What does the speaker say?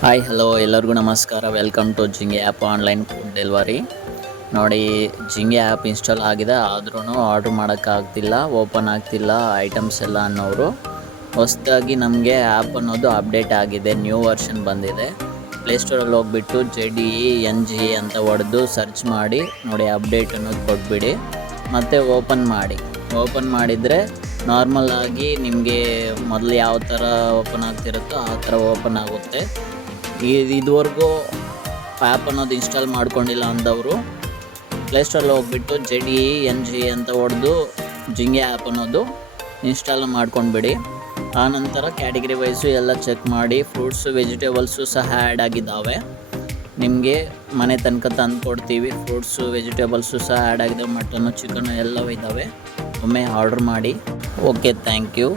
Hi hello ಎಲ್ಲರಿಗೂ ನಮಸ್ಕಾರ. Welcome to Zinge app online food delivery. ನೋಡಿ, ಜಿಂಗೆ ಆ್ಯಪ್ ಇನ್ಸ್ಟಾಲ್ ಆಗಿದೆ, ಆದ್ರೂ ಆರ್ಡ್ರ್ ಮಾಡೋಕ್ಕಾಗ್ತಿಲ್ಲ, ಓಪನ್ ಆಗ್ತಿಲ್ಲ ಐಟಮ್ಸ್ ಎಲ್ಲ ಅನ್ನೋರು. ಹೊಸದಾಗಿ ನಮಗೆ ಆ್ಯಪ್ ಅನ್ನೋದು ಅಪ್ಡೇಟ್ ಆಗಿದೆ, ನ್ಯೂ ವರ್ಷನ್ ಬಂದಿದೆ. ಪ್ಲೇಸ್ಟೋರಲ್ಲಿ ಹೋಗ್ಬಿಟ್ಟು JDENG ಅಂತ ಹೊಡೆದು ಸರ್ಚ್ ಮಾಡಿ ನೋಡಿ, ಅಪ್ಡೇಟ್ ಅನ್ನೋದು ಕೊಟ್ಬಿಡಿ. ಮತ್ತು ಓಪನ್ ಮಾಡಿದರೆ ನಾರ್ಮಲ್ ಆಗಿ ನಿಮಗೆ ಮೊದಲು ಯಾವ ಥರ ಓಪನ್ ಆಗ್ತಿರುತ್ತೋ ಆ ಥರ ಓಪನ್ ಆಗುತ್ತೆ. ಇದುವರೆಗೂ ಆ್ಯಪ್ ಅನ್ನೋದು ಇನ್ಸ್ಟಾಲ್ ಮಾಡ್ಕೊಂಡಿಲ್ಲ ಅಂದವರು ಪ್ಲೇಸ್ಟೋರಲ್ಲಿ ಹೋಗ್ಬಿಟ್ಟು JDENG ಅಂತ ಹೊಡೆದು ಜಿಂಗೆ ಆ್ಯಪ್ ಅನ್ನೋದು ಇನ್ಸ್ಟಾಲ್ ಮಾಡ್ಕೊಂಡ್ಬಿಡಿ. ಆನಂತರ ಕ್ಯಾಟಗರಿ ವೈಸು ಎಲ್ಲ ಚೆಕ್ ಮಾಡಿ, ಫ್ರೂಟ್ಸು ವೆಜಿಟೇಬಲ್ಸು ಸಹ ಆ್ಯಡ್ ಆಗಿದ್ದಾವೆ. ನಿಮಗೆ ಮನೆ ತನಕ ತಂದು ಕೊಡ್ತೀವಿ. ಫ್ರೂಟ್ಸು ವೆಜಿಟೇಬಲ್ಸು ಸಹ ಆ್ಯಡ್ ಆಗಿದೆ, ಮಟನ್ನು ಚಿಕನ್ನು ಎಲ್ಲವೂ ಇದ್ದಾವೆ. ಒಮ್ಮೆ ಆರ್ಡ್ರ್ ಮಾಡಿ. Okay, thank you.